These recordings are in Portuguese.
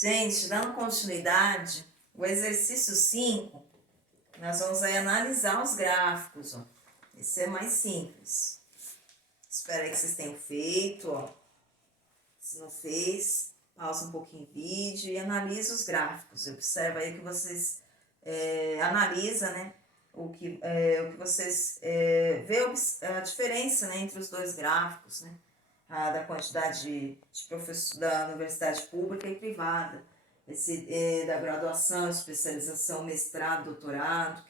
Gente, dando continuidade, o exercício 5, nós vamos aí analisar os gráficos, ó. Esse é mais simples. Espero aí que vocês tenham feito, ó. Se não fez, pausa um pouquinho o vídeo e analisa os gráficos. Observa aí que vocês analisam, né? O que vocês vê a diferença, né, entre os dois gráficos, né? Da quantidade de professores da universidade pública e privada, da graduação, especialização, mestrado, doutorado,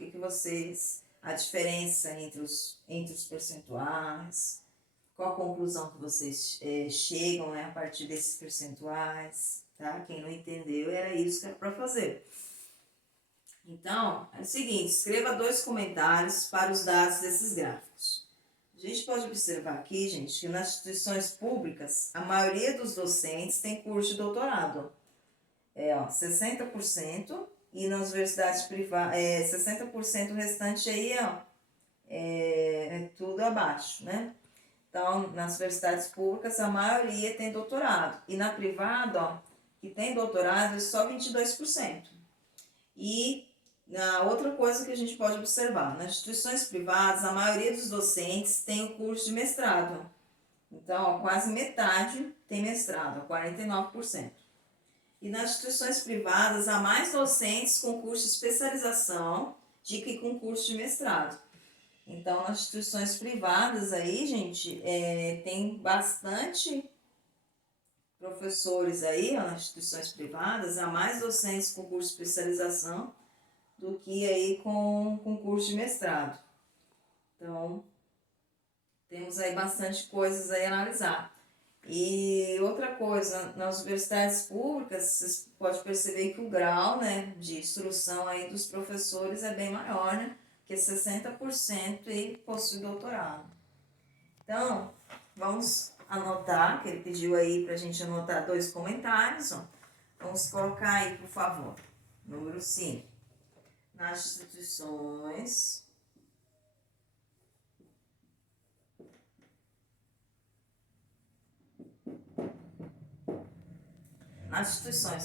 a diferença entre os percentuais, qual a conclusão que vocês chegam, né, a partir desses percentuais, tá? Quem não entendeu, era isso que era para fazer. Então, é o seguinte, escreva 2 comentários para os dados desses gráficos. A gente pode observar aqui, gente, que nas instituições públicas, a maioria dos docentes tem curso de doutorado. 60%, e nas universidades privadas, 60% restante aí, é tudo abaixo, né? Então, nas universidades públicas, a maioria tem doutorado. E na privada, que tem doutorado, é só 22%. E outra coisa que a gente pode observar, nas instituições privadas, a maioria dos docentes tem o curso de mestrado. Então, quase metade tem mestrado, 49%. E nas instituições privadas, há mais docentes com curso de especialização do que com curso de mestrado. Então, nas instituições privadas aí, gente, tem bastante professores aí, nas instituições privadas, há mais docentes com curso de especialização do que aí com curso de mestrado. Então, temos aí bastante coisas aí a analisar. E outra coisa, nas universidades públicas, vocês podem perceber que o grau, né, de instrução aí dos professores é bem maior, né? Que 60% e possui doutorado. Então, vamos anotar, que ele pediu aí pra gente anotar 2 comentários, ó. Vamos colocar aí, por favor. Número 5. Nas instituições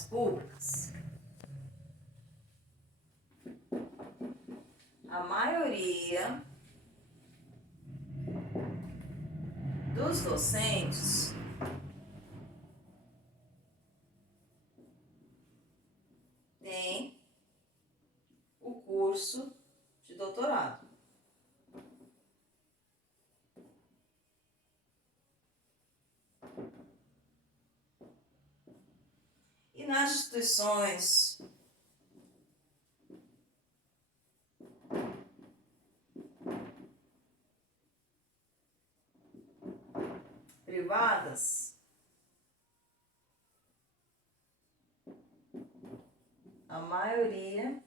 públicas, a maioria dos docentes tem o curso de doutorado. E nas instituições privadas, a maioria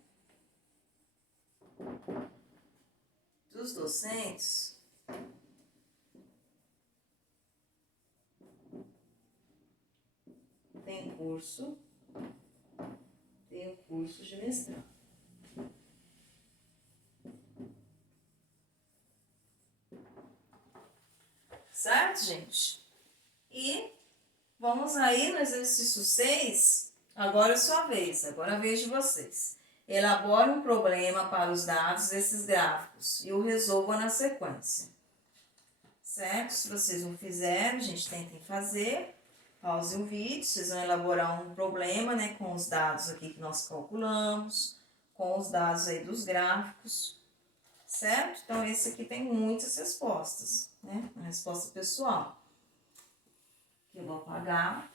dos docentes tem o curso de mestrado. Certo, gente? E vamos aí no exercício 6. Agora é sua vez, agora é a vez de vocês. Elabore um problema para os dados desses gráficos e o resolva na sequência. Certo? Se vocês não fizeram, a gente tentem fazer. Pause o vídeo, vocês vão elaborar um problema, né, com os dados aqui que nós calculamos, com os dados aí dos gráficos, certo? Então, esse aqui tem muitas respostas, né? A resposta pessoal. Que eu vou apagar.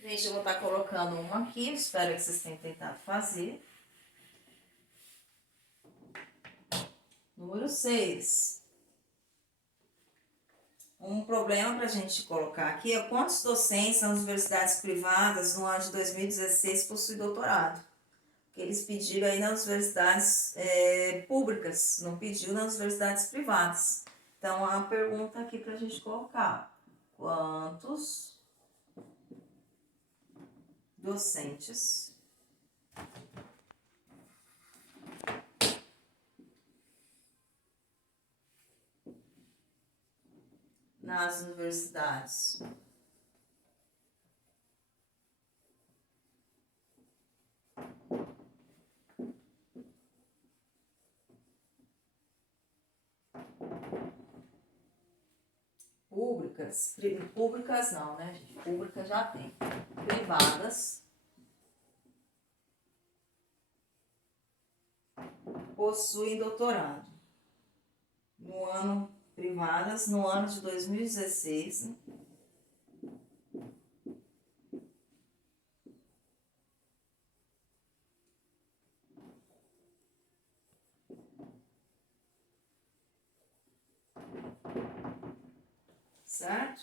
Gente, eu vou estar colocando uma aqui, espero que vocês tenham tentado fazer. Número 6. Um problema para a gente colocar aqui é quantos docentes nas universidades privadas no ano de 2016 possuem doutorado. Que eles pediram aí nas universidades públicas, não pediu nas universidades privadas. Então, a pergunta aqui para a gente colocar: quantos docentes nas universidades. Públicas não, né, gente? Públicas já tem. Privadas possuem doutorado. Privadas, no ano de 2016, né? Certo?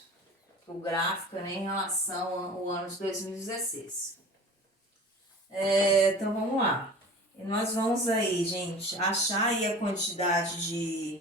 O gráfico é em relação ao ano de 2016. Então, vamos lá. E nós vamos aí, gente, achar aí a quantidade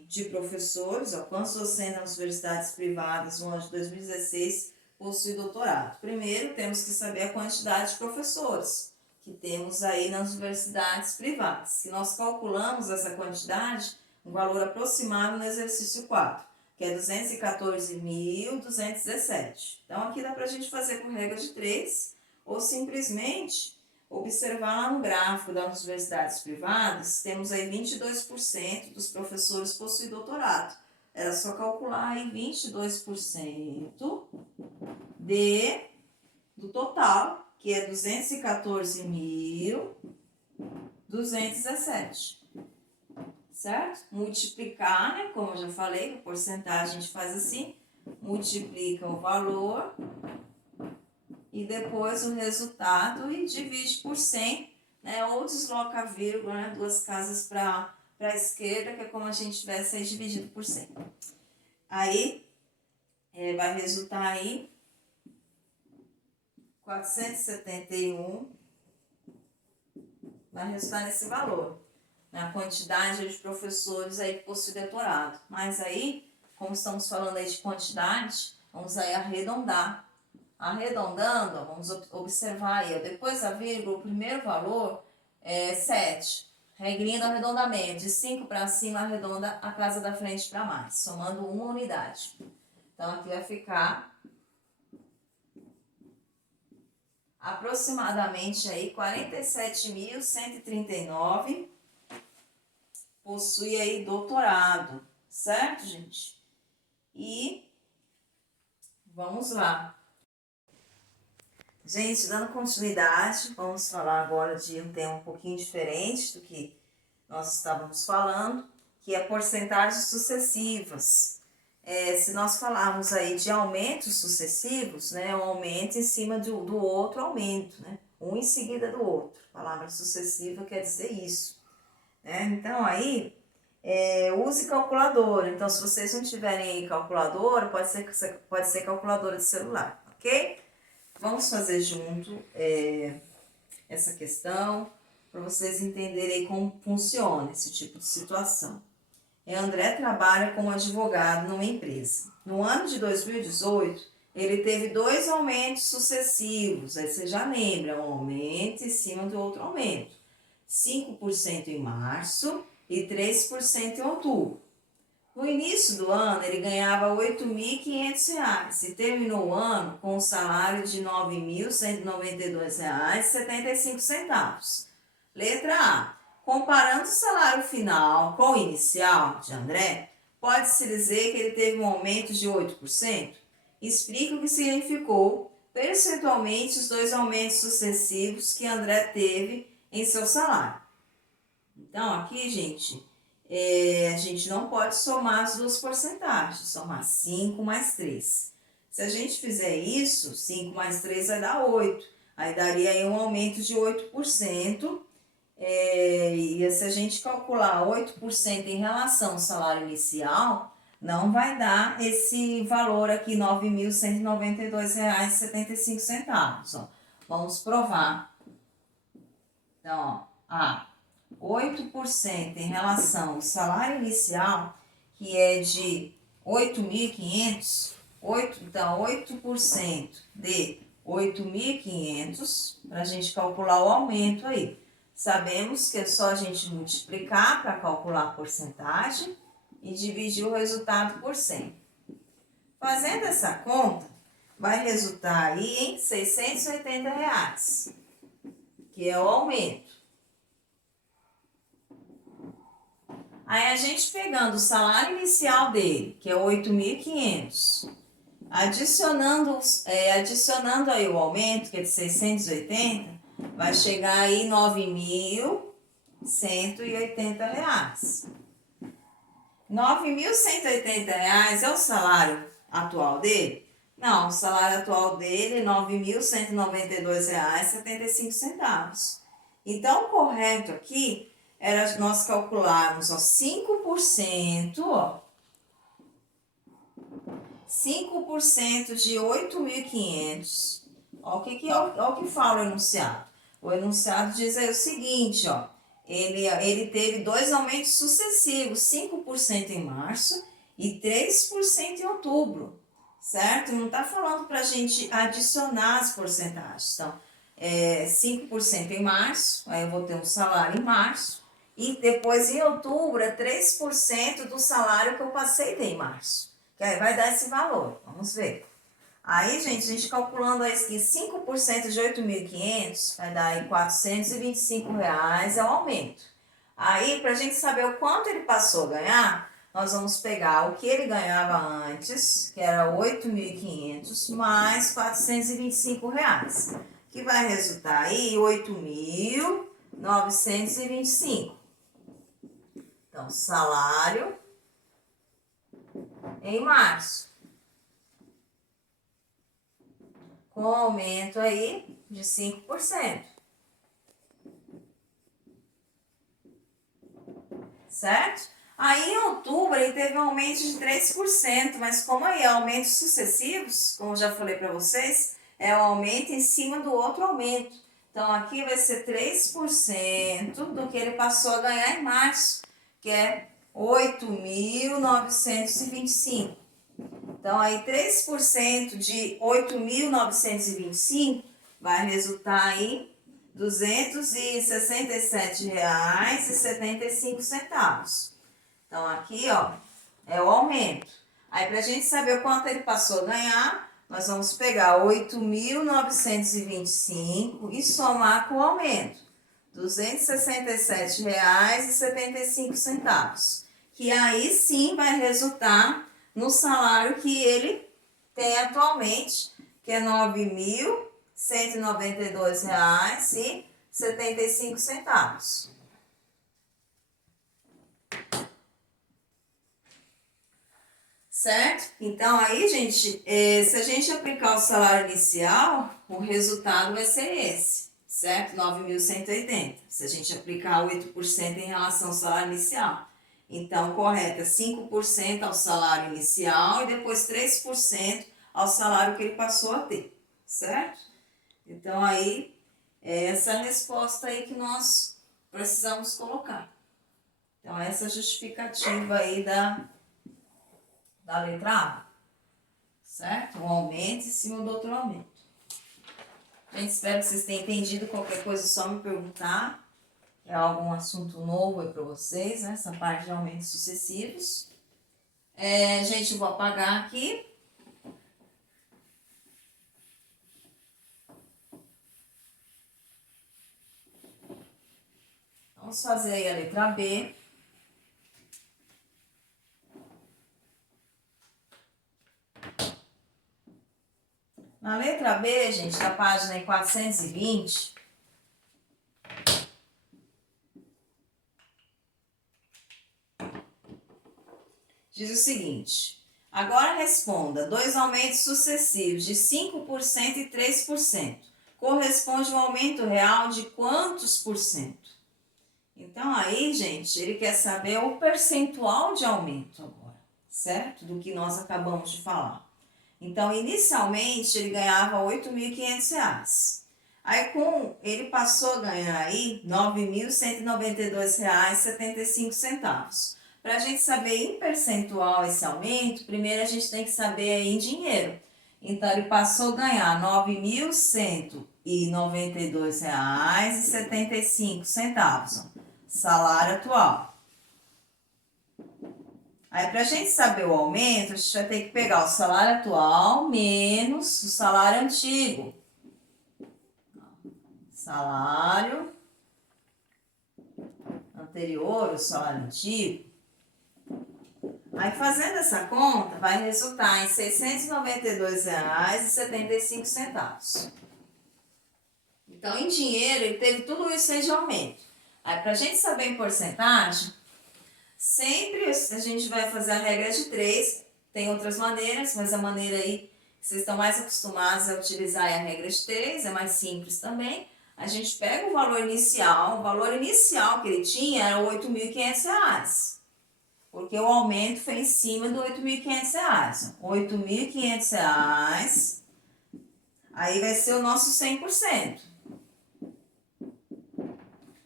de professores, ó, quantos docentes nas universidades privadas no ano de 2016 possuem doutorado. Primeiro, temos que saber a quantidade de professores que temos aí nas universidades privadas. Se nós calculamos essa quantidade, um valor aproximado no exercício 4, que é 214.217. Então, aqui dá para a gente fazer por regra de 3, ou simplesmente observar lá no gráfico das universidades privadas, temos aí 22% dos professores possuem doutorado. Era só calcular aí 22% do total, que é 214.217. Certo? Multiplicar, né? Como eu já falei, a porcentagem a gente faz assim, multiplica o valor e depois o resultado e divide por 100, né? Ou desloca a vírgula, né? 2 casas para a esquerda, que é como a gente tivesse aí dividido por 100. Aí, vai resultar aí 471, vai resultar nesse valor, na quantidade de professores aí que possuem doutorado. Mas aí, como estamos falando aí de quantidade, vamos aí arredondar. Arredondando, vamos observar aí, depois da vírgula, o primeiro valor é 7. Regrinha do arredondamento, de 5 para cima, arredonda a casa da frente para mais, somando uma unidade. Então, aqui vai ficar aproximadamente aí 47.139 possui aí doutorado, certo, gente? E vamos lá. Gente, dando continuidade, vamos falar agora de um tema um pouquinho diferente do que nós estávamos falando, que é porcentagens sucessivas. Se nós falarmos aí de aumentos sucessivos, né, um aumento em cima do outro aumento, né, um em seguida do outro. A palavra sucessiva quer dizer isso. Né? Então, aí, use calculadora. Então, se vocês não tiverem aí calculadora, pode ser calculadora de celular, ok? Vamos fazer junto essa questão para vocês entenderem como funciona esse tipo de situação. André trabalha como advogado numa empresa. No ano de 2018, ele teve 2 aumentos sucessivos. Aí você já lembra, um aumento em cima do outro aumento. 5% em março e 3% em outubro. No início do ano, ele ganhava R$ 8.500 e terminou o ano com um salário de R$ 9.192,75. Letra A. Comparando o salário final com o inicial de André, pode-se dizer que ele teve um aumento de 8%? Explica o que significou percentualmente os 2 aumentos sucessivos que André teve em seu salário. Então, aqui, gente, a gente não pode somar as 2 porcentagens, somar 5 mais 3. Se a gente fizer isso, 5 mais 3 vai dar 8. Aí daria aí um aumento de 8%. E se a gente calcular 8% em relação ao salário inicial, não vai dar esse valor aqui, R$ 9.192,75. Vamos provar. Então, ó, 8% em relação ao salário inicial, que é de 8.500, então 8% de 8.500, para a gente calcular o aumento aí. Sabemos que é só a gente multiplicar para calcular a porcentagem e dividir o resultado por 100. Fazendo essa conta, vai resultar aí em R$ 680 reais, que é o aumento. Aí a gente pegando o salário inicial dele, que é 8.500, adicionando aí o aumento, que é de 680, vai chegar aí R$ 9.180 reais. R$ 9.180 é o salário atual dele? Não, o salário atual dele é R$ 9.192,75. Então, o correto aqui era nós calcularmos 5%, 5% de 8.500. Olha o que fala o enunciado. O enunciado diz aí o seguinte, ó. Ele teve 2 aumentos sucessivos, 5% em março e 3% em outubro, certo? Não está falando para a gente adicionar as porcentagens. Então, 5% em março, aí eu vou ter um salário em março, e depois em outubro é 3% do salário que eu passei em março, que aí vai dar esse valor. Vamos ver. Aí, gente, a gente calculando aqui 5% de 8.500, vai dar aí R$ 425 reais, é o aumento. Aí, para a gente saber o quanto ele passou a ganhar, nós vamos pegar o que ele ganhava antes, que era 8.500, mais R$ 425 reais, que vai resultar aí 8.925. Então, salário em março, com aumento aí de 5%. Certo? Aí em outubro ele teve um aumento de 3%, mas como aí é aumentos sucessivos, como eu já falei para vocês, é um aumento em cima do outro aumento. Então aqui vai ser 3% do que ele passou a ganhar em março, que é 8.925. Então aí 3% de 8.925 vai resultar aí R$ 267,75. Então, aqui, ó, é o aumento. Aí, para a gente saber o quanto ele passou a ganhar, nós vamos pegar 8.925 e somar com o aumento. R$ 267,75. Que aí sim vai resultar no salário que ele tem atualmente, que é R$ 9.192,75. Certo? Então, aí, gente, se a gente aplicar o salário inicial, o resultado vai ser esse, certo? 9.180. Se a gente aplicar 8% em relação ao salário inicial. Então, correto é 5% ao salário inicial e depois 3% ao salário que ele passou a ter, certo? Então, aí, é essa resposta aí que nós precisamos colocar. Então, essa justificativa aí da letra A, certo? Um aumento em cima do outro aumento. Gente, espero que vocês tenham entendido. Qualquer coisa é só me perguntar. É algum assunto novo aí para vocês, né? Essa parte de aumentos sucessivos. Gente, eu vou apagar aqui. Vamos fazer aí a letra B. Na letra B, gente, da página 420, diz o seguinte: agora responda, 2 aumentos sucessivos de 5% e 3%. Corresponde a um aumento real de quantos por cento? Então, aí, gente, ele quer saber o percentual de aumento agora, certo? Do que nós acabamos de falar. Então, inicialmente, ele ganhava R$ 8.500. Aí, ele passou a ganhar aí R$ 9.192,75. Para a gente saber em percentual esse aumento, primeiro a gente tem que saber aí em dinheiro. Então, ele passou a ganhar R$ 9.192,75. Salário atual. Aí, para a gente saber o aumento, a gente vai ter que pegar o salário atual menos o salário antigo. Salário anterior, o salário antigo. Aí, fazendo essa conta, vai resultar em R$ 692,75. Então, em dinheiro, ele teve tudo isso aí de aumento. Aí, para a gente saber em porcentagem, sempre a gente vai fazer a regra de 3. Tem outras maneiras, mas a maneira aí que vocês estão mais acostumados a utilizar é a regra de 3, é mais simples também. A gente pega o valor inicial que ele tinha era R$ 8.500. Porque o aumento foi em cima do R$ 8.500. R$ 8.500, aí vai ser o nosso 100%.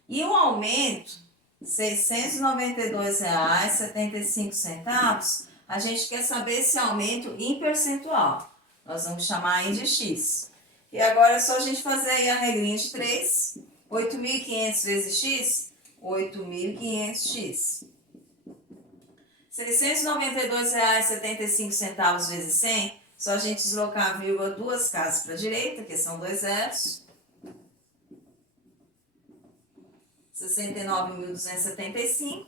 E o aumento, R$ 692,75, a gente quer saber esse aumento em percentual. Nós vamos chamar aí de X. E agora é só a gente fazer aí a regrinha de 3. 8.500 vezes X, 8.500X. R$ 692,75 vezes 100, só a gente deslocar a vírgula duas casas para a direita, que são 2 zeros. 69.275.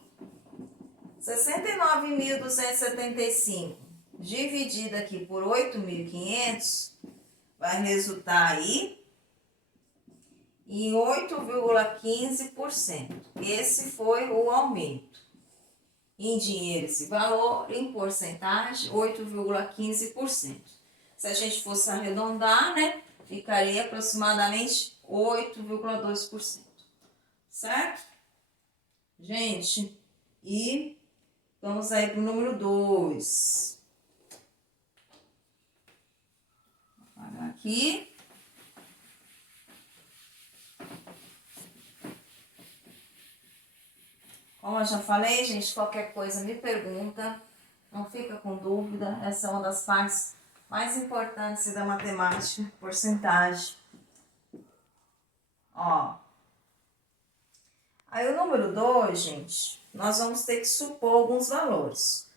69.275 dividido aqui por 8.500 vai resultar aí em 8,15%. Esse foi o aumento. Em dinheiro esse valor, em porcentagem, 8,15%. Se a gente fosse arredondar, né, ficaria aproximadamente 8,2%. Certo? Gente, e vamos aí para o número 2. Vou apagar aqui. Como eu já falei, gente, qualquer coisa me pergunta, não fica com dúvida. Essa é uma das partes mais importantes da matemática, porcentagem. Ó. Aí o número 2, gente, nós vamos ter que supor alguns valores.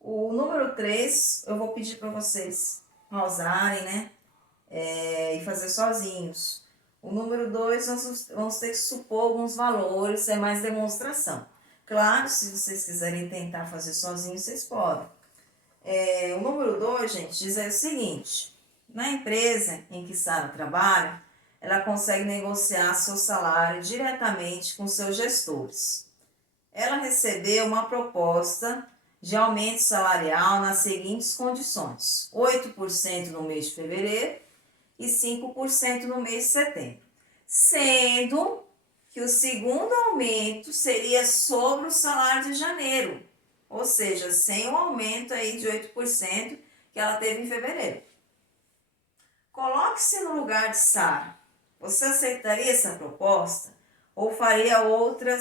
O número 3, eu vou pedir para vocês pausarem, né? E fazer sozinhos. O número 2, nós vamos ter que supor alguns valores, é mais demonstração. Claro, se vocês quiserem tentar fazer sozinhos, vocês podem. O número 2, gente, diz aí o seguinte. Na empresa em que Sara trabalha, ela consegue negociar seu salário diretamente com seus gestores. Ela recebeu uma proposta de aumento salarial nas seguintes condições: 8% no mês de fevereiro e 5% no mês de setembro. Sendo que o segundo aumento seria sobre o salário de janeiro, ou seja, sem o aumento aí de 8% que ela teve em fevereiro. Coloque-se no lugar de Sara. Você aceitaria essa proposta ou faria outra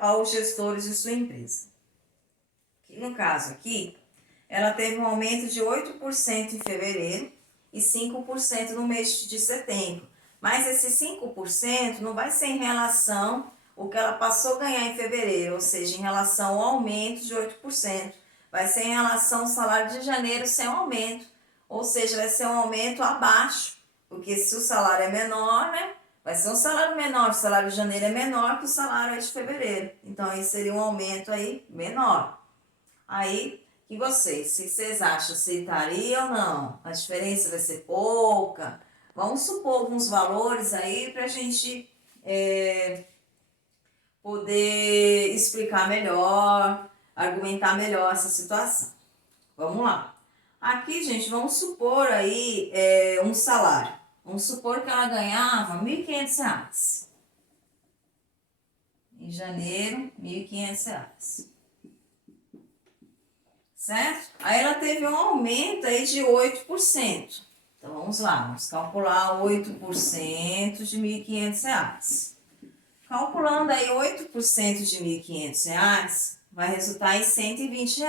aos gestores de sua empresa? No caso aqui, ela teve um aumento de 8% em fevereiro e 5% no mês de setembro. Mas esse 5% não vai ser em relação ao que ela passou a ganhar em fevereiro, ou seja, em relação ao aumento de 8%. Vai ser em relação ao salário de janeiro sem aumento, ou seja, vai ser um aumento abaixo. Porque se o salário é menor, né? Vai ser um salário menor, o salário de janeiro é menor que o salário de fevereiro. Então, aí seria um aumento aí menor. Aí, e vocês? Se vocês acham, aceitaria ou não? A diferença vai ser pouca? Vamos supor alguns valores aí para a gente poder explicar melhor, argumentar melhor essa situação. Vamos lá. Aqui, gente, vamos supor aí um salário. Vamos supor que ela ganhava R$ 1.500. Em janeiro, R$ 1.500. Certo? Aí ela teve um aumento aí de 8%. Então, vamos lá, vamos calcular 8% de R$ 1.500. Calculando aí 8% de R$ 1.500, vai resultar em R$ 120.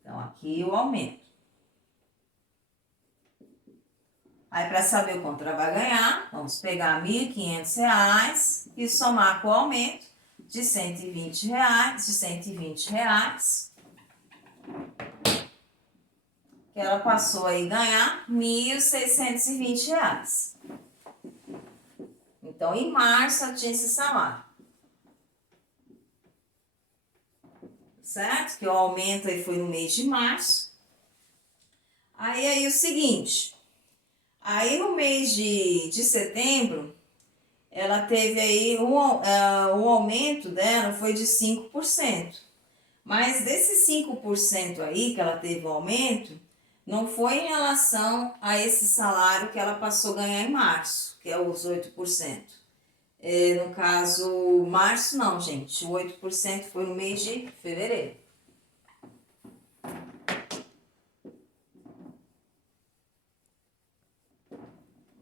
Então, aqui o aumento. Aí, para saber o quanto ela vai ganhar, vamos pegar R$ 1.500 e somar com o aumento. de R$ 120, que ela passou aí a ganhar R$ 1.620. Então, em março, ela tinha esse salário. Certo? Que o aumento aí foi no mês de março. Aí o seguinte, aí no mês de setembro, ela teve aí o aumento dela foi de 5%. Mas desses 5% aí que ela teve o aumento, não foi em relação a esse salário que ela passou a ganhar em março, que é os 8%. No caso, março não, gente. O 8% foi no mês de fevereiro.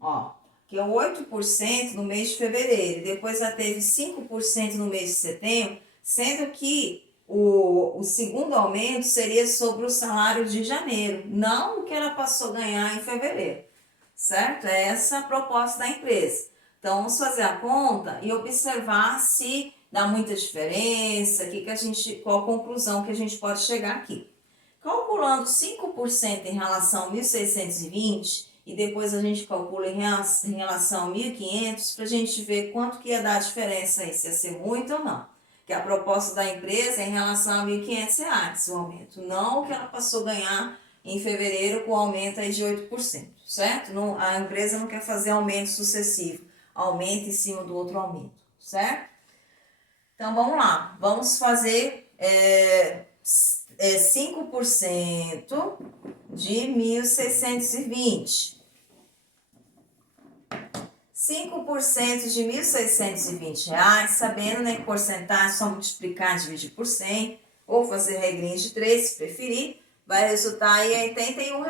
Ó, que é o 8% no mês de fevereiro. Depois ela teve 5% no mês de setembro, sendo que o segundo aumento seria sobre o salário de janeiro, não o que ela passou a ganhar em fevereiro, certo? É essa a proposta da empresa. Então, vamos fazer a conta e observar se dá muita diferença, qual a conclusão que a gente pode chegar aqui. Calculando 5% em relação a 1.620 e depois a gente calcula em relação a 1.500 para a gente ver quanto que ia dar a diferença aí, se ia ser muito ou não. Que a proposta da empresa é em relação a R$ 1.500 o aumento, não o que ela passou a ganhar em fevereiro com aumento aí de 8%, certo? Não, a empresa não quer fazer aumento sucessivo, aumento em cima do outro aumento, certo? Então, vamos lá, vamos fazer 5% de 1.620. 5% de R$ 1.620, sabendo, né, que porcentagem, só multiplicar e dividir por 100, ou fazer regrinha de 3, se preferir, vai resultar aí em R$ 81,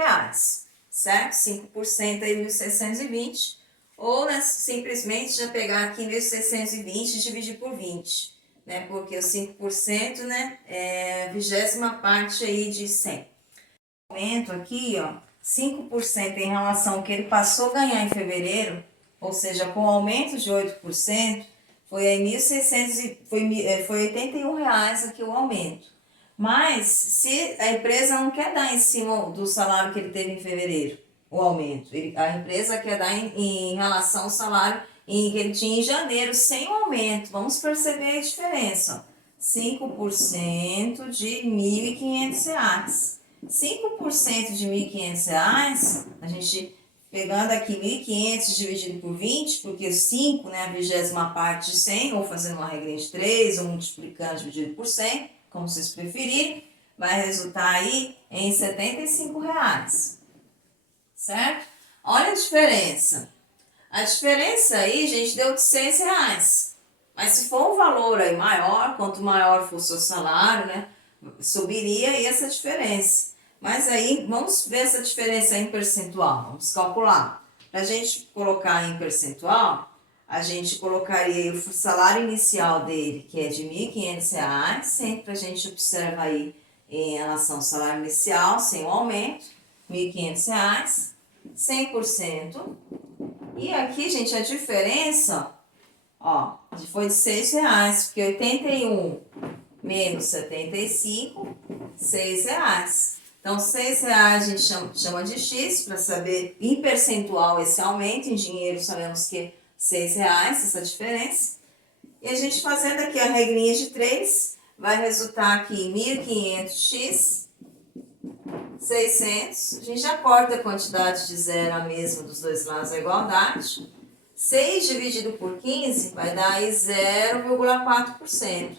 certo? 5% aí 1.620, ou né, simplesmente já pegar aqui 1.620 e dividir por 20, né, porque o 5%, né, é a 20ª parte aí de 100. Aumento aqui, ó, 5% em relação ao que ele passou a ganhar em fevereiro, ou seja, com aumento de 8%, foi aí 1.600, foi R$ 81 aqui o aumento. Mas se a empresa não quer dar em cima do salário que ele teve em fevereiro, o aumento, a empresa quer dar em relação ao salário que ele tinha em janeiro, sem o aumento. Vamos perceber a diferença, ó. 5% de R$ 1.500. 5% de R$ 1.500, a gente pegando aqui 1.500 dividido por 20, porque o 5, né, a 20ª parte de 100, ou fazendo uma regrinha de 3, ou multiplicando dividido por 100, como vocês preferirem, vai resultar aí em R$ 75, certo? Olha a diferença. A diferença aí, gente, deu de R$ 6. Mas se for um valor aí maior, quanto maior for o seu salário, né, subiria aí essa diferença. Mas aí, vamos ver essa diferença em percentual, vamos calcular. Para a gente colocar em percentual, a gente colocaria o salário inicial dele, que é de R$ 1.500, sempre a gente observa aí em relação ao salário inicial, sem o aumento, R$ 1.500, 100%. E aqui, gente, a diferença, ó, foi de R$ 6, porque 81 menos 75, R$ 6. Então, R$ 6 a gente chama de X, para saber em percentual esse aumento, em dinheiro sabemos que é R$ 6, essa diferença. E a gente fazendo aqui a regrinha de 3, vai resultar aqui 1.500x, 600. A gente já corta a quantidade de zero a mesma dos dois lados, a igualdade. 6 dividido por 15 vai dar aí 0,4%,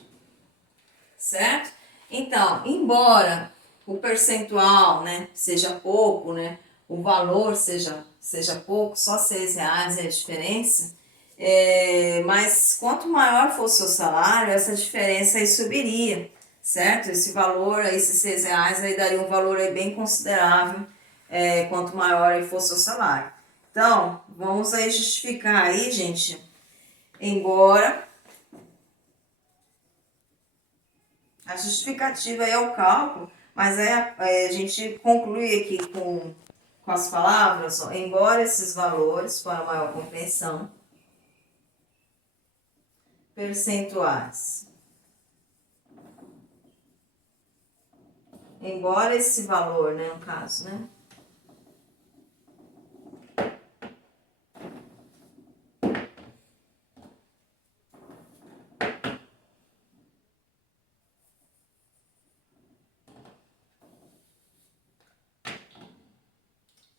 certo? Então, embora o percentual, né, seja pouco, né, o valor seja pouco, só R$ 6 é a diferença, mas quanto maior for o seu salário, essa diferença aí subiria, certo? Esse valor, esses R$ 6 aí daria um valor aí bem considerável, quanto maior aí for o seu salário. Então, vamos aí justificar aí, gente, embora a justificativa é o cálculo, mas a gente conclui aqui com as palavras, ó, embora esses valores, para maior compreensão, percentuais embora esse valor, né, no caso, né?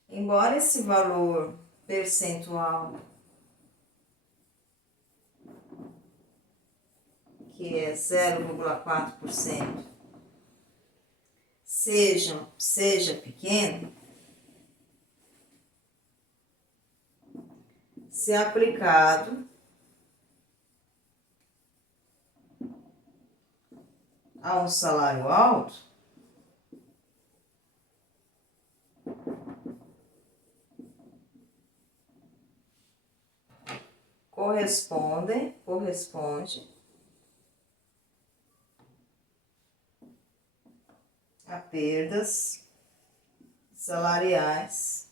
Embora esse valor percentual, que é 0,4%, seja pequeno, se aplicado a um salário alto, corresponde a perdas salariais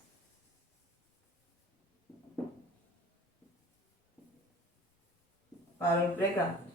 para o empregado.